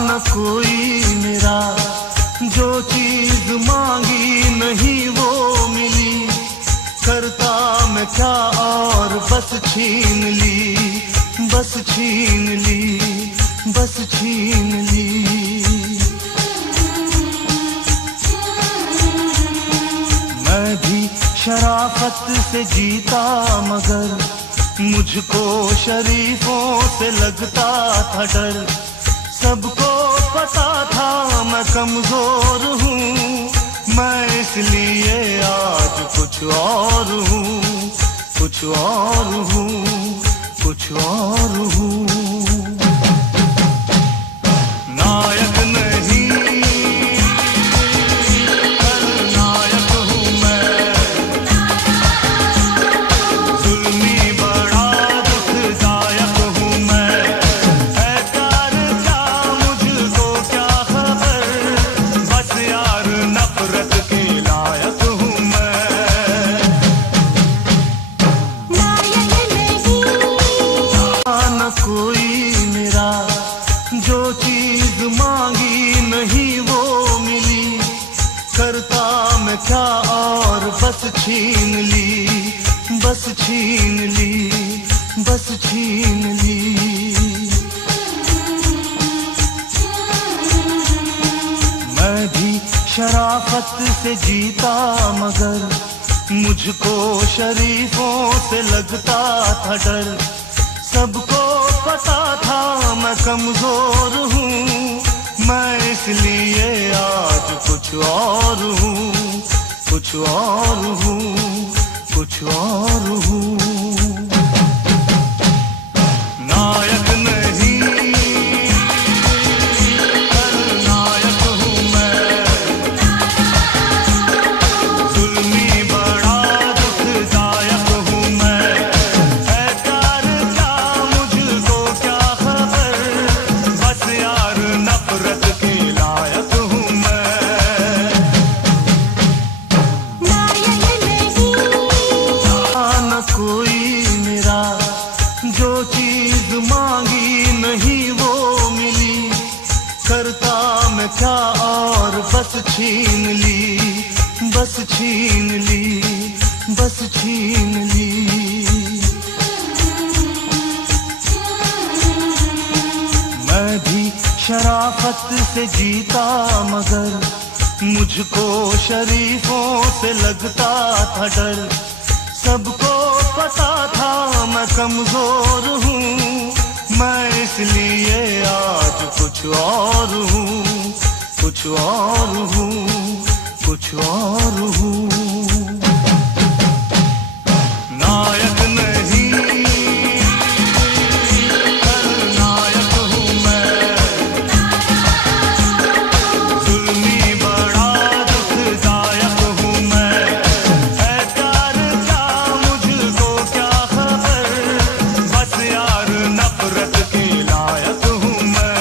न कोई मेरा, जो चीज मांगी नहीं वो मिली, करता मैं क्या और बस छीन ली, बस छीन ली, बस छीन ली। मैं भी शराफत से जीता मगर मुझको शरीफों से लगता था डर, सबको पता था मैं कमजोर हूँ, मैं इसलिए आज कुछ और हूँ, कुछ और हूँ, कुछ और हूँ। नायक नहीं खलनायक हूँ मैं, जुल्मी बड़ा दुखदायक हूँ मैं, है कार क्या मुझको क्या खबर, बस यार नफरत के लायक हूँ मैं। न कोई मेरा, जो चीज मांगी नहीं वो मिली, करता मैं क्या और बस छीन ली, बस छीन ली, बस छीन ली। मैं भी शराफत से जीता मगर मुझको शरीफों से लगता था डर, सबको पता था मैं कमजोर हूँ, मैं इसलिए आज कुछ और हूँ, कुछ और हूँ, कुछ और हूँ। नायक नहीं खलनायक हूँ मैं, जुल्मी बड़ा दुखदायक हूँ मैं, है कार क्या मुझको क्या खबर, बस यार नफरत के लायक हूँ मैं। न कोई मेरा, जो चीज मांगी नहीं वो मिली, करता मैं क्या और बस छीन ली, बस छीन ली, बस छीन ली। मैं भी शराफत से जीता मगर मुझको शरीफों से लगता था डर, सबको पता था मैं कमजोर हूँ, मैं इसलिए आज कुछ और हूँ, कुछ और हूँ, कुछ और हूँ। नायक नहीं खलनायक हूँ मैं, जुल्मी बड़ा दुखदायक हूँ मैं, है कार क्या मुझको क्या खबर, बस यार नफरत के लायक हूँ मैं।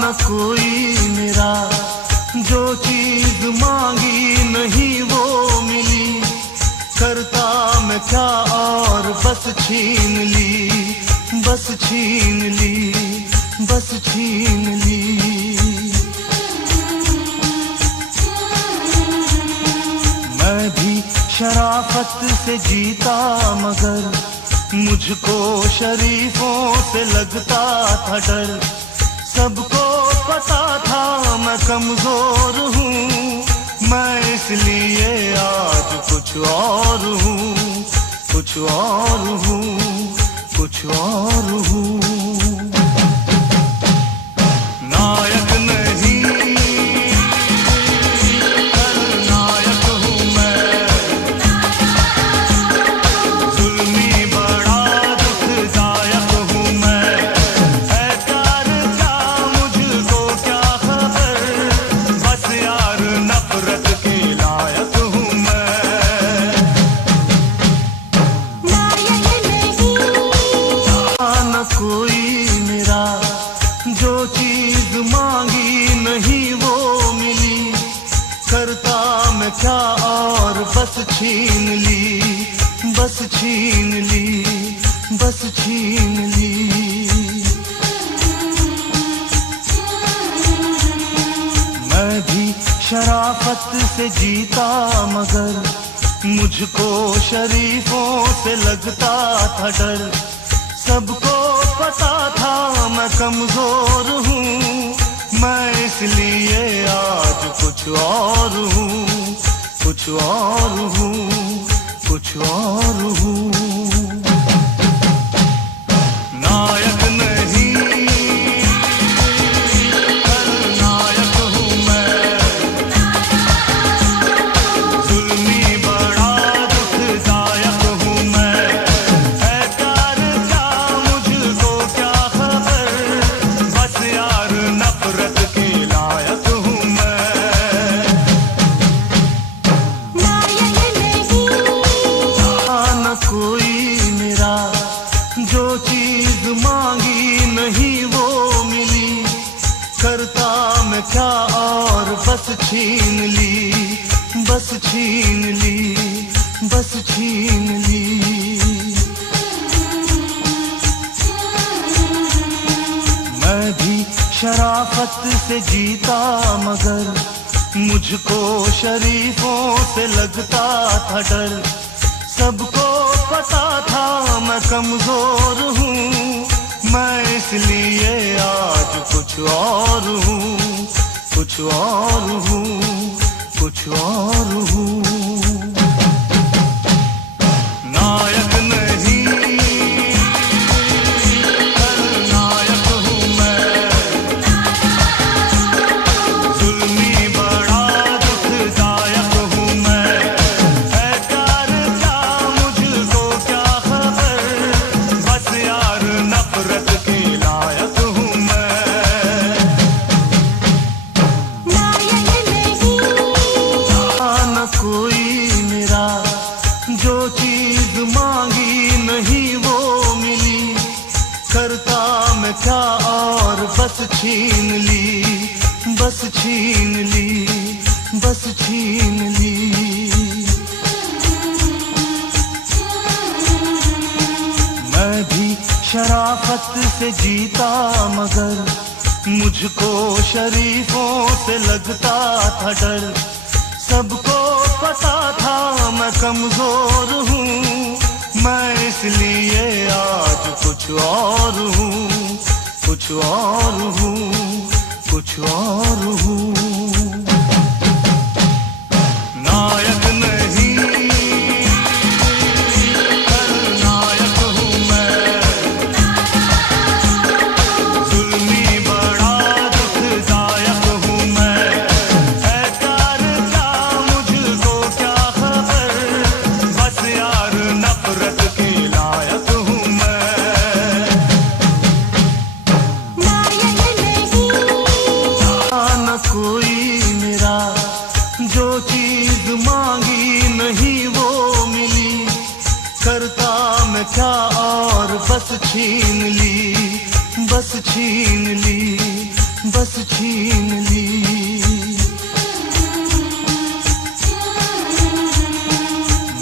न कोई मेरा, जो चीज मांगी नहीं वो मिली, करता मैं क्या और बस छीन ली, बस छीन ली, बस छीन ली। मैं भी शराफत से जीता मगर मुझको शरीफों से लगता था डर, सबको पता था मैं कमजोर हूँ, मैं इसलिए आज कुछ और हूँ, कुछ और हूँ, कुछ और हूँ। नायक नहीं खलनायक हूँ मैं, जुल्मी बड़ा दुखदायक हूँ मैं, है कार क्या मुझको क्या खबर, बस यार नफरत के लायक हूँ मैं। न कोई मेरा, जो चीज मांगी नहीं वो मिली, करता मैं क्या और बस छीन ली, बस छीन ली, बस छीन ली। मैं भी शराफत से जीता मगर मुझको शरीफों से लगता था डर। सबको पता था मैं कमजोर हूँ, मैं इसलिए आज कुछ और हूँ, कुछ और हूँ, कुछ और हूँ। नायक नहीं खलनायक हूँ मैं, जुल्मी बड़ा दुखदायक हूँ मैं। है प्यार क्या मुझको क्या खबर, बस यार नफरत के लायक हूँ मैं। न कोई मेरा जो चीज मांगी नहीं वो मिली। करता मैं क्या और बस छीन ली, बस छीन ली, बस छीन ली। मैं भी शराफत से जीता मगर मुझको शरीफों से लगता था डर। सबको पता था मैं कमजोर हूँ, मैं इसलिए आज कुछ और हूँ, कुछ और हूँ, कुछ और हूँ। नायक नहीं खलनायक हूँ मैं, जुल्मी बड़ा दुखदायक हूँ मैं। है प्यार क्या मुझको क्या खबर, बस यार नफरत के लायक हूँ मैं। न कोई मेरा जो चीज मांगी नहीं वो मिली। करता मैं क्या और बस छीन ली, बस छीन ली, बस छीन ली। मैं भी शराफत से जीता मगर मुझको शरीफों से लगता था डर। सबको पता था मैं कमजोर हूँ, मैं इसलिए आज कुछ और हूँ, कुछ और हूँ, कुछ और हूँ। नायक नहीं खलनायक हूँ मैं, जुल्मी बड़ा दुखदायक हूँ मैं। है प्यार क्या मुझको क्या खबर, बस यार नफरत के लायक हूँ मैं। न कोई मेरा जो चीज मांगी नहीं वो मिली। करता मैं क्या और बस छीन ली, बस छीन ली, बस छीन ली।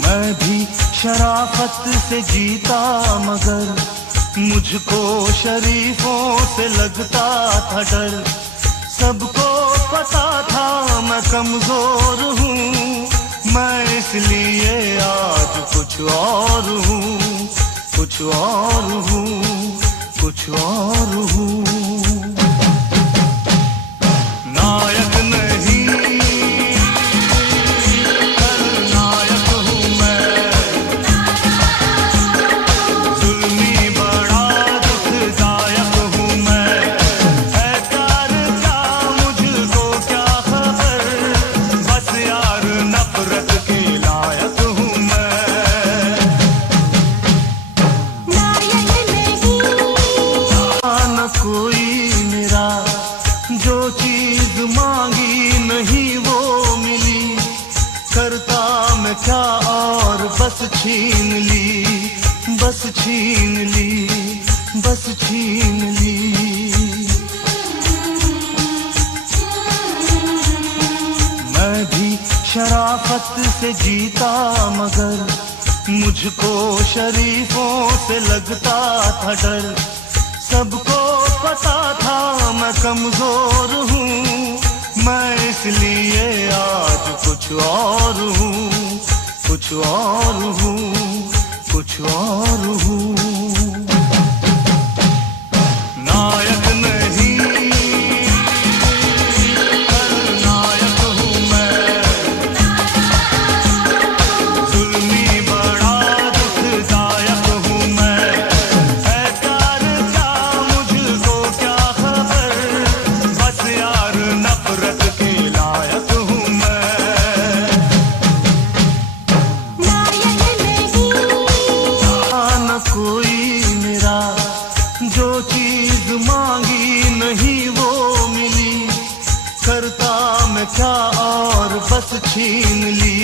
मैं भी शराफत से जीता मगर मुझको शरीफों से लगता था डर। सबको पता था मैं कमजोर हूँ, मैं इसलिए आज कुछ और हूँ, कुछ और हूँ, कुछ और हूँ। नायक नहीं खलनायक हूँ मैं, जुल्मी बड़ा दुखदायक हूँ मैं। है प्यार क्या मुझको क्या खबर, बस यार नफरत के लायक हूँ मैं। न कोई मेरा जो चीज मांगी नहीं वो मिली। करता मैं क्या और बस छीन ली, बस छीन ली, बस छीन ली। मैं भी शराफत से जीता मगर मुझको शरीफों से लगता था डर, सबको पता था मैं कमजोर हूँ, मैं इसलिए आज कुछ और हूँ, कुछ और हूँ, कुछ और हूँ। नायक नहीं खलनायक हूँ मैं, जुल्मी बड़ा दुखदायक हूँ मैं, है प्यार क्या मुझको क्या खबर, बस यार नफरत के लायक हूँ मैं। न कोई मेरा, जो चीज मांगी नहीं वो मिली, करता मैं क्या और बस छीन ली,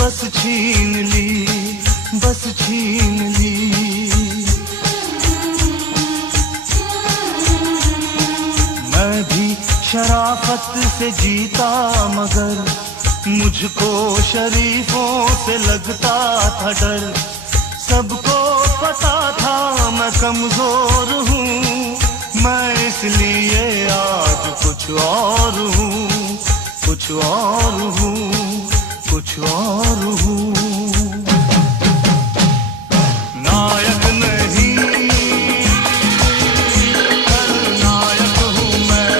बस छीन ली, बस छीन ली। मैं भी शराफत से जीता मगर मुझको शरीफों से लगता था डर, सबको पता था मैं कमजोर हूँ, मैं इसलिए आज कुछ और हूँ, कुछ और हूँ, कुछ और हूँ। नायक नहीं खलनायक हूँ मैं,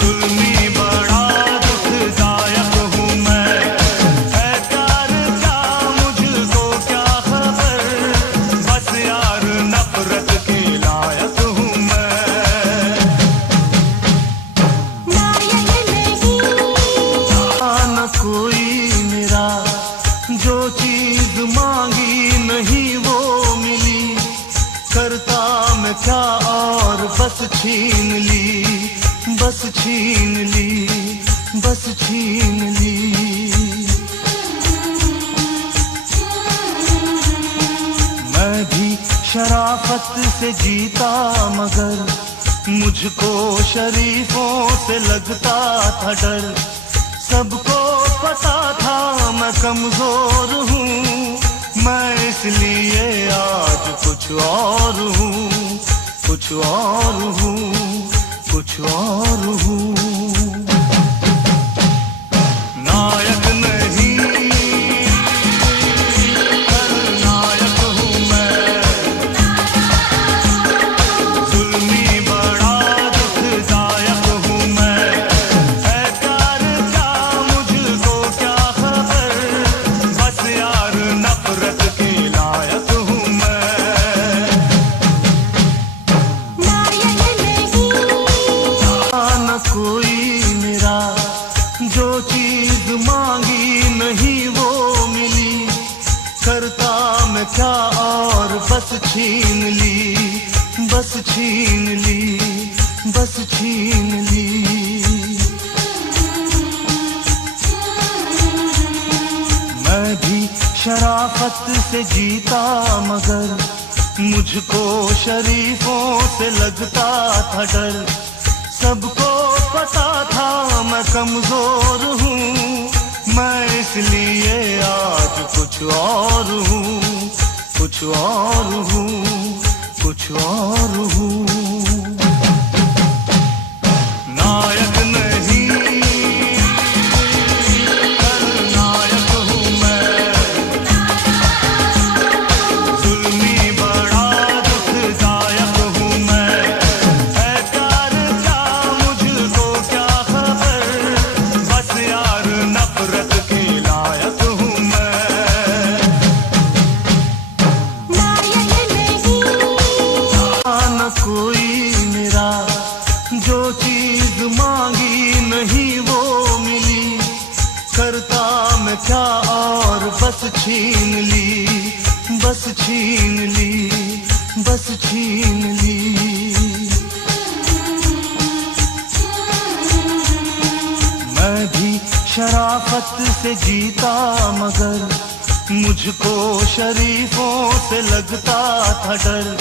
जुल्मी बड़ा दुखदायक हूँ मैं, है प्यार क्या मुझको क्या खबर, बस यार नफरत के लायक हूँ मैं। न कोई मेरा, जो चीज मांगी नहीं वो मिली, करता मैं क्या और बस छीन ली, बस छीन ली, बस छीन ली। मैं भी शराफत से जीता मगर मुझको शरीफों से लगता था डर, सबको पता था मैं कमजोर हूँ, मैं इसलिए आज कुछ और हूँ, कुछ और हूँ, कुछ और हूँ। नायक नहीं खलनायक हूँ मैं, जुल्मी बड़ा दुखदायक हूँ मैं, है प्यार क्या मुझको क्या खबर, बस यार नफरत के लायक हूँ मैं। न कोई मेरा, जो चीज मांगी नहीं वो मिली, करता मैं क्या और बस छीन ली, बस छीन ली, बस छीन ली। मैं भी शराफत से जीता मगर मुझको शरीफों से लगता था डर, सबको पता था मैं कमजोर हूँ, मैं इसलिए आज कुछ और हूँ, कुछ और हूँ, कुछ और हूँ। नायक नहीं खलनायक हूँ मैं, जुल्मी बड़ा दुखदायक हूँ मैं, है प्यार क्या मुझको क्या खबर, बस यार नफरत के लायक हूँ मैं। न कोई मेरा, जो चीज मांगी नहीं वो मिली, करता मैं क्या और बस छीन ली, बस छीन ली, बस छीन ली। मैं भी शराफत से जीता मगर मुझको शरीफों से लगता था डर,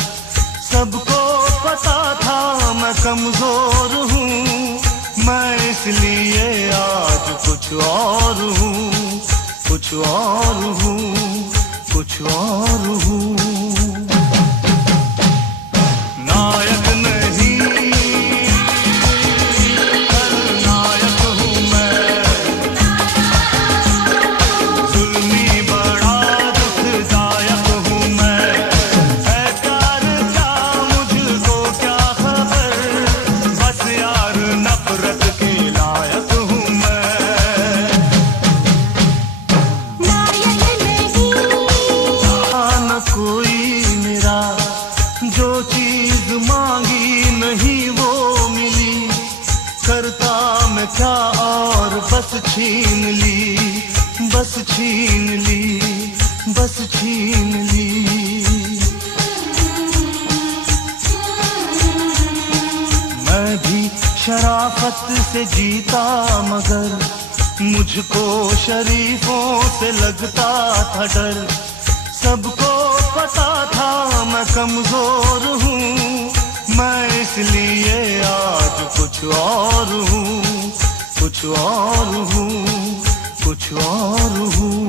सबको पता था मैं कमजोर हूँ, मैं इसलिए आज कुछ और हूँ, कुछ कुछ और हूँ, कुछ और हूँ। नायक नहीं खलनायक हूँ मैं, जुल्मी बड़ा दुखदायक हूँ मैं। है प्यार क्या मुझको क्या खबर, बस यार नफरत के लायक हूँ मैं। न कोई मेरा, जो चीज मांगी नहीं वो मिली। करता मैं क्या और बस छीन ली, बस छीन ली, बस छीन ली। मैं भी शराफत से जीता मगर मुझको शरीफों से लगता था डर। सबको पता था मैं कमजोर हूँ, मैं इसलिए आज कुछ और हूँ, कुछ और हूँ, कुछ और हूँ।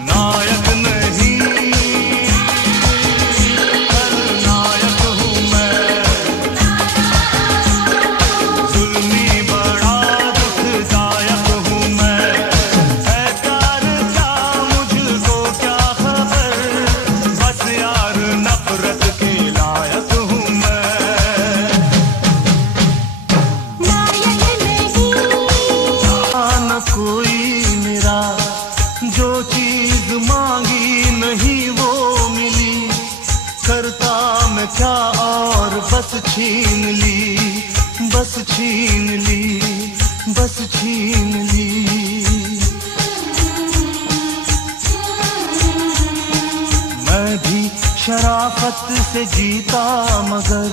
नायक नहीं खलनायक हूँ मैं, जुल्मी बड़ा दुखदायक हूँ मैं। है प्यार क्या मुझको क्या खबर, बस यार नफरत के लायक हूँ मैं। न कोई मेरा, जो चीज मांगी नहीं वो मिली। करता मैं क्या और बस छीन ली, बस छीन ली, बस छीन ली। मैं भी शराफत से जीता मगर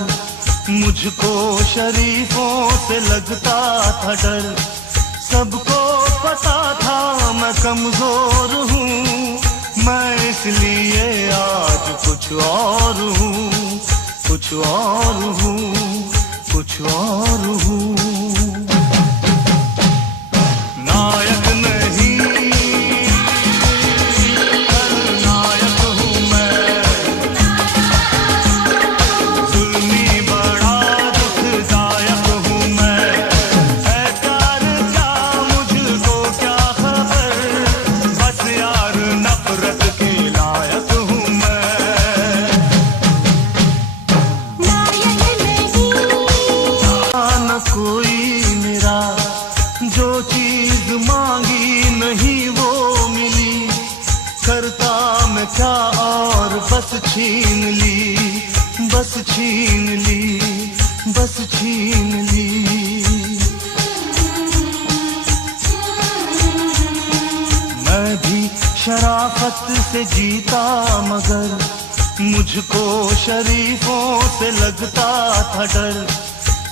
मुझको शरीफों से लगता था डर। सबको पता था मैं कमजोर हूँ, मैं इसलिए आज कुछ और हूँ, कुछ और हूँ, कुछ और हूँ। नायक नहीं खलनायक हूँ मैं, जुल्मी बड़ा दुखदायक हूँ मैं। है प्यार क्या मुझको क्या खबर, बस यार नफरत के लायक हूँ मैं। न कोई मेरा, जो चीज मांगी नहीं वो मिली। करता मैं क्या और बस छीन ली, बस छीन ली, बस छीन ली। मैं भी शराफत से जीता मगर मुझको शरीफों से लगता था डर।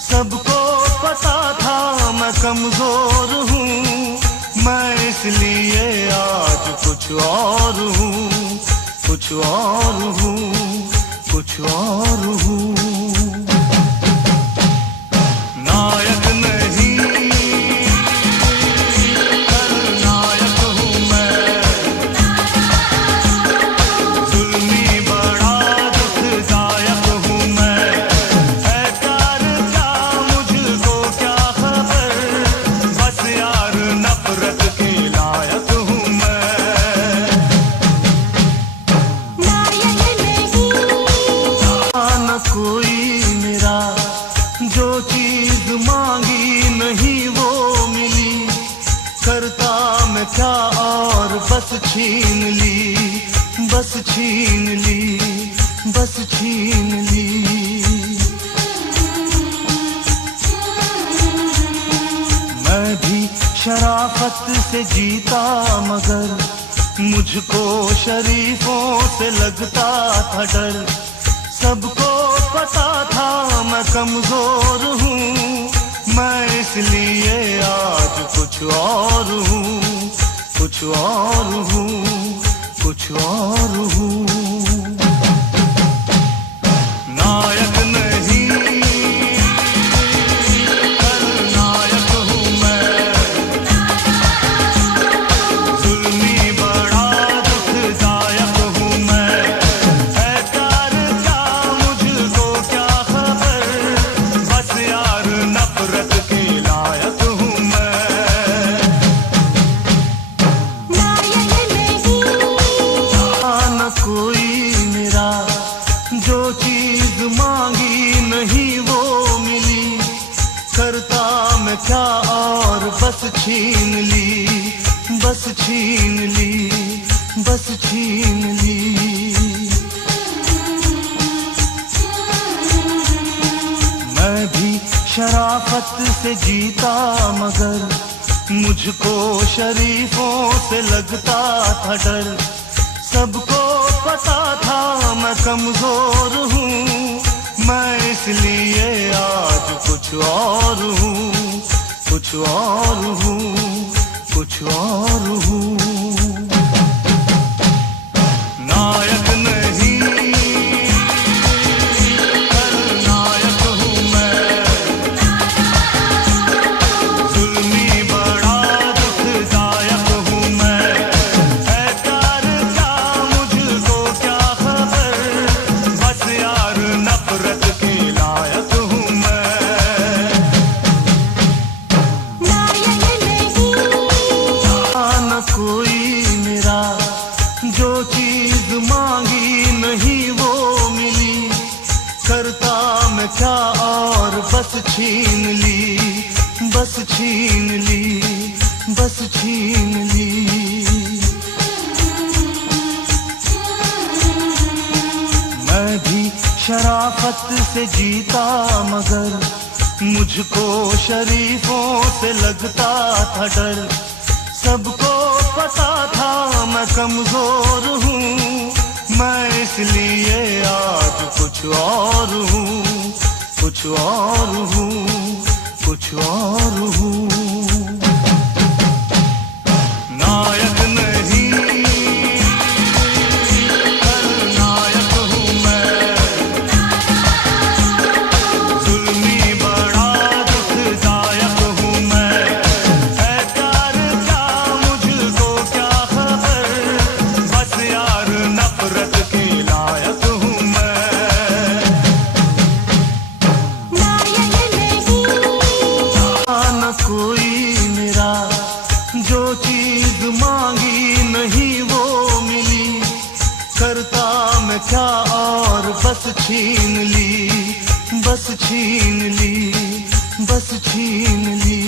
सबको पता था मैं कमजोर हूँ, मैं इसलिए आज कुछ और हूँ, कुछ और हूँ, कुछ और हूँ। नायक नहीं खलनायक हूँ मैं, जुल्मी बड़ा दुखदायक हूँ मैं। है प्यार क्या मुझको क्या खबर, बस यार नफरत के लायक हूँ मैं। न कोई मेरा, जो चीज मांगी नहीं वो मिली। करता मैं क्या और बस छीन ली, बस छीन ली, बस छीन ली। मैं भी शराफत से जीता मगर मुझको शरीफों से लगता था डर। सबको पता था मैं कमजोर हूँ, मैं इसलिए आज कुछ और हूँ, कुछ और हूँ, कुछ और हूँ। नायक नहीं खलनायक हूँ मैं, बस छीन ली, बस छीन ली, बस छीन ली। मैं भी शराफत से जीता मगर मुझको शरीफों से लगता था डर। सबको पता था मैं कमजोर हूँ, मैं इसलिए आज कुछ और हूँ, कुछ और हूँ, कुछ और हूँ। नायक नहीं खलनायक हूँ मैं, जुल्मी बड़ा दुखदायक हूँ मैं। है प्यार क्या मुझको क्या खबर, बस यार नफरत के लायक हूँ मैं। न कोई मेरा जो चीज मांगी नहीं वो मिली, करता मैं क्या और बस छीन ली, बस छीन ली, बस छीन ली। मैं भी शराफत से जीता मगर मुझको शरीफों से लगता था डर। सबको पता था मैं कमजोर हूँ, मैं इसलिए आज कुछ और हूँ, कुछ और हूँ, कुछ और हूँ। नायक नहीं खलनायक हूँ मैं, जुल्मी बड़ा दुखदायक हूँ मैं। है प्यार क्या मुझको क्या खबर, बस यार नफरत के लायक हूँ मैं। न कोई मेरा जो चीज मांगी नहीं वो मिली, करता मैं क्या और बस छीन ली, बस छीन ली, बस छीन ली।